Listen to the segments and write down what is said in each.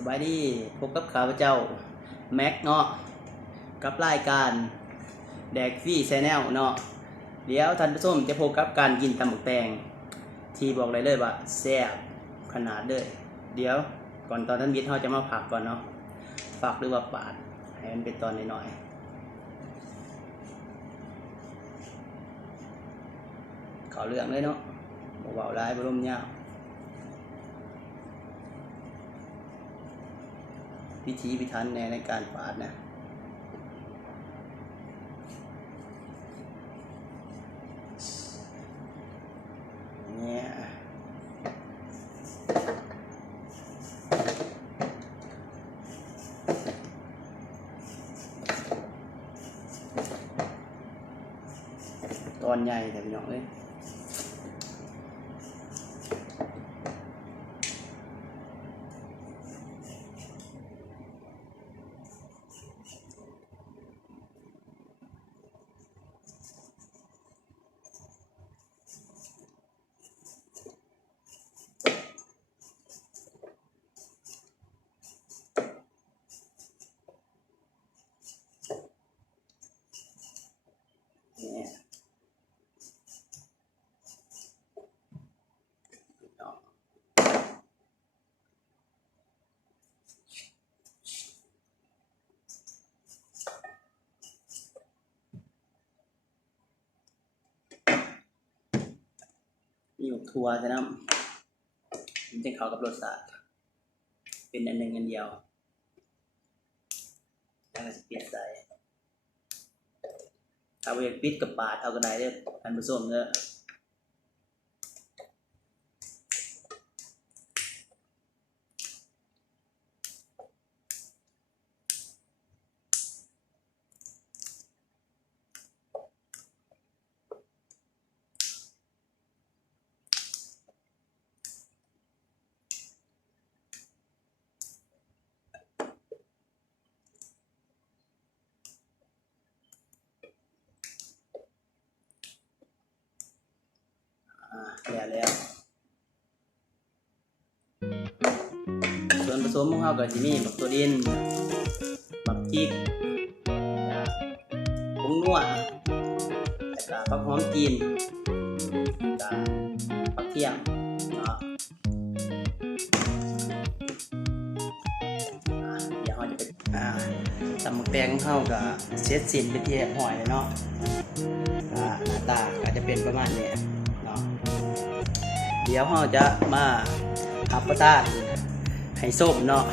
สบายดีพบกับข้าพเจ้าแม็กเนาะกับรายการแดกฟรีแชนแนลเนาะเดี๋ยวท่านผู้ชมจะพบกับการกินตำบักแตงที่บอกเลยว่าแซ่บขนาดเลยเดี๋ยวก่อนตอนท่านบิดเราจะมาผักก่อนเนาะฝักหรือว่าปาดให้มันเป็นตอนน้อยๆเขาเรื่องเลยเนาะเบาๆร้ายบรมยาวพิธีพิธันในการปาดนะเนี่ยตอนใหญ่แต่พี่น้องเลยมีหมกทัวร์ใช่ไหมมันจะเข้ากับรสชาติเป็นอันหนึ่งอันเดียวแล้วก็จะเปลี่ยนใจเอาไปปิดกับปาดเอากระไดเด้อท่านผู้ชมเด้อแล้วส่วนผสมของเราก็จะมีบักตัวดินบักพริกผงนัวแล้วก็ผักหอมจีนผักเทียมเนาะเดี๋ยวเราจะไปตำบักแตงเข้ากับเซตสินเป็นที่หอยเลยเนาะหน้าตาก็จะเป็นประมาณนี้เนาะเดี๋ยวเราจะมาอัปปะตาให้ส้มเนาะ2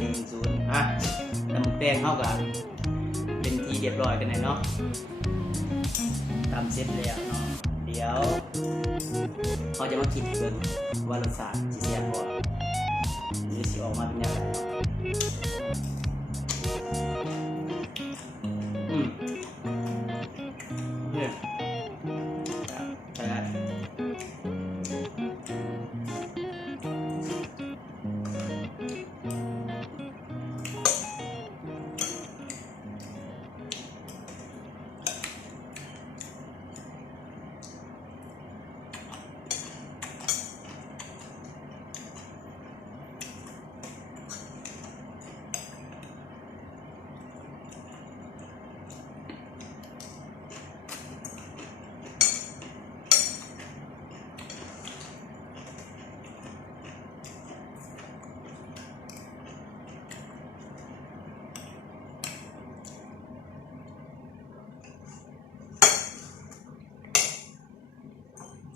1 0ตำบักแตงเข้ากับเป็นที่เรียบร้อยกันเลยเนาะตำเสร็จแล้วเนาะเดี๋ยวเขาจะมากินเบิ่งว่ารสชาติสิแซ่บบ่หรือสิออกมาเป็นยังไงเนี่ยใช่ได้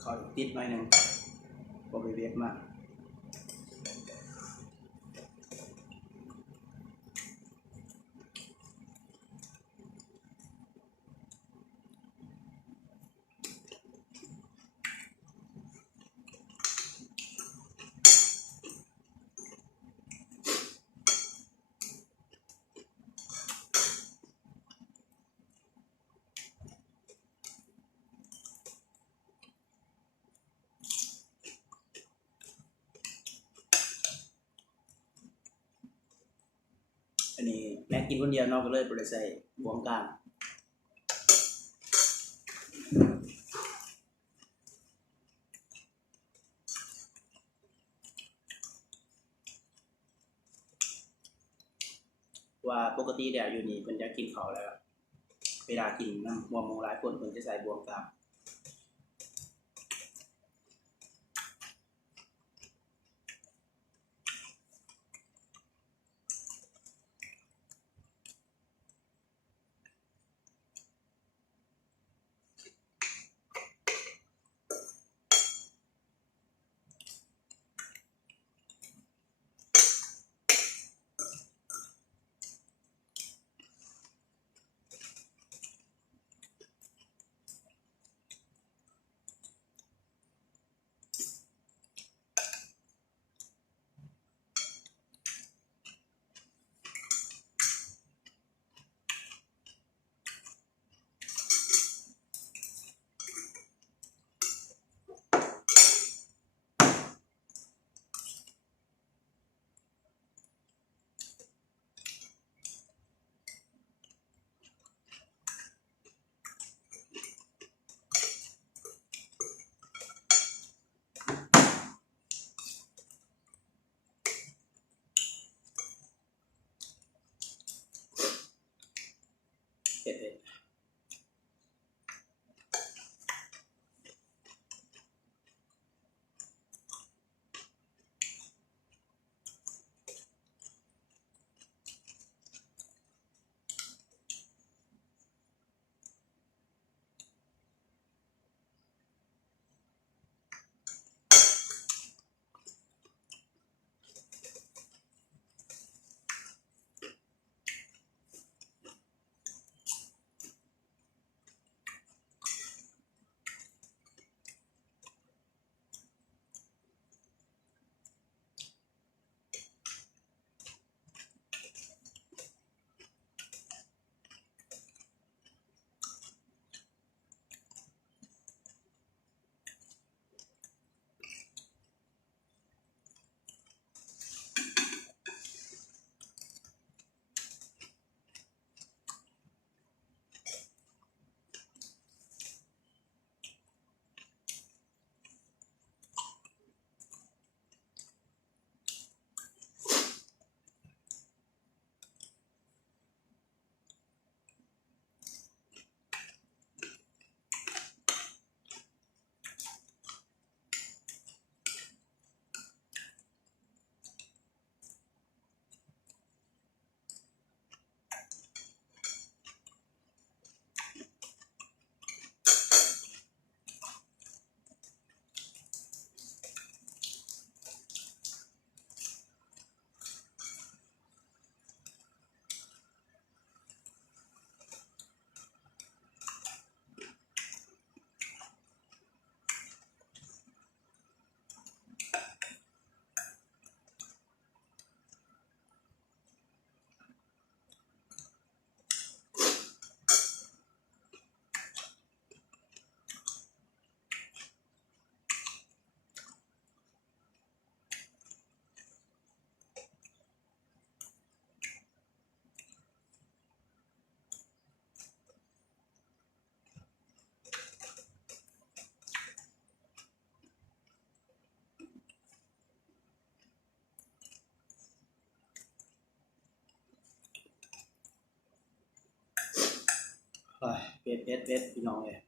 เขาติดหน่อยหนึ่งบริเวณมากอันนี้แม่กินคนเดียวนอกก็เลยบริใส่บวงกลาง อ ว่าปกติเดี๋ยวอยู่นี่เพิ่นจะกินข้าวแล้วเวลากินน้ำหัวหมูหลายคนเพิ่นจะใส่บวงกลางเผ็ดเผ็ดพี่น้องเลย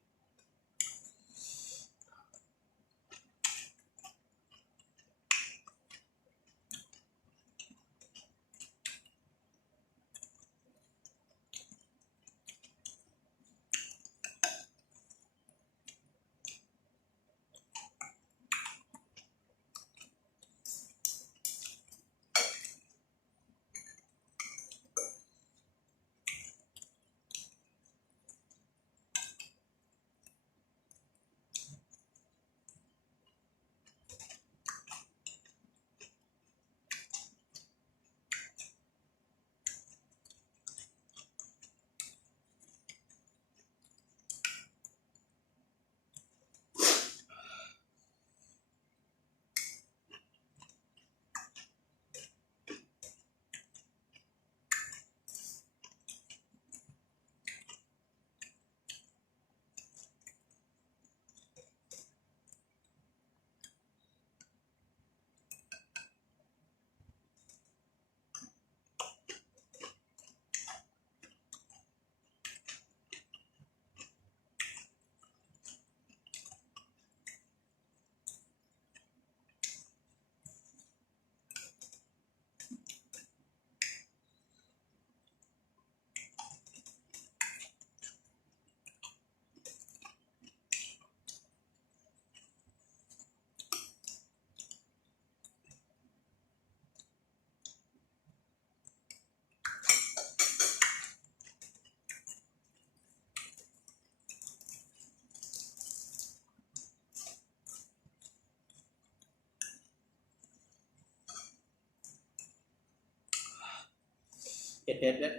ผ็ดเผ็ดเผ็ด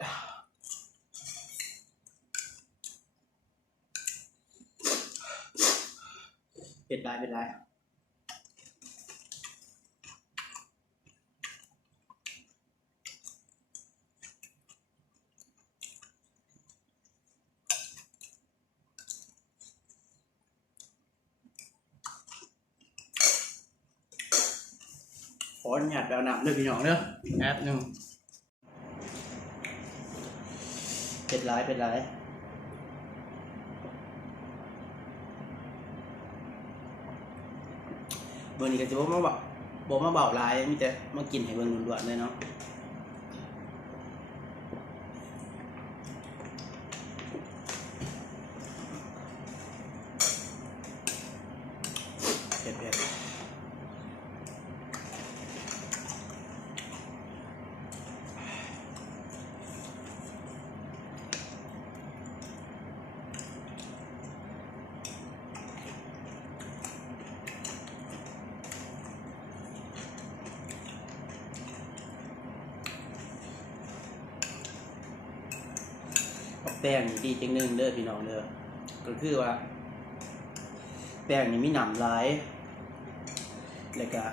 เผ็ดได้เผ็ดได้ขออนุญาตเอาน้ำเลยพี่น้องเด้อแป๊บหนึงเผ็ดร้ายเผ็ดร้ายเบอร์นี้ก็จะบอกมาเบาร้ายมีแต่มากินให้เบิ่งล้วนๆเลยเนาะเผ็ดเผ็ดแป้งนี่ดีจังหนึงเด้อพี่น้องเด้อก็คือว่าแป้งนี่มีหนำหลายแล้วก็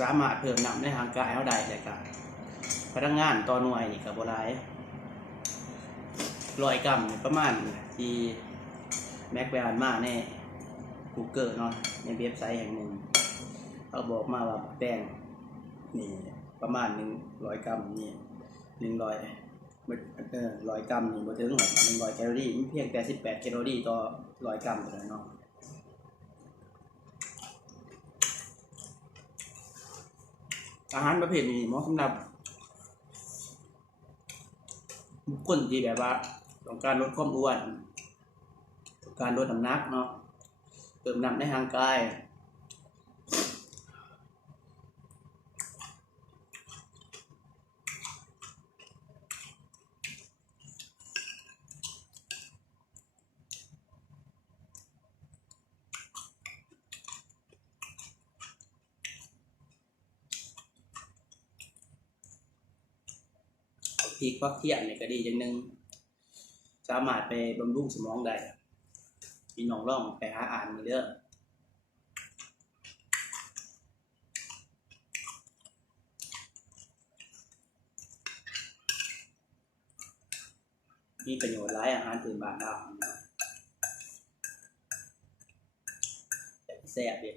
สามารถเพิ่มหนำในร่างกายเฮาได้แล้วก็พลังงานต่อหน่วยนี่ก็บ่หลาย100 กรัมนี่ประมาณที่แม็กไปอ่านมาใน Google เนาะในเว็บไซต์แห่งหนึ่งเขาบอกมาว่าแป้งนี่ประมาณ100 กรัมนี่100 100 กรัมนี่บ่ถึงหรอก100 แคลอรี่มันเพียงแต่18 แคลอรี่ต่อ100 กรัมเท่านั้นเนาะอาหารประเภทนี้เหมาะสำหรับบุคคลที่แบบว่าต้องการลดความอ้วนต้องการลดน้ำหนักเนาะเติมน้ำในร่างกายพริกฟักเทียมนี่ก็ดีจังหนึงสามารถไปบำรุงสมองได้พี่น้องลองไปหาอ่านมาเด้อมีประโยชน์หลายอาหารพื้นบ้านเราแซ่บเด็ด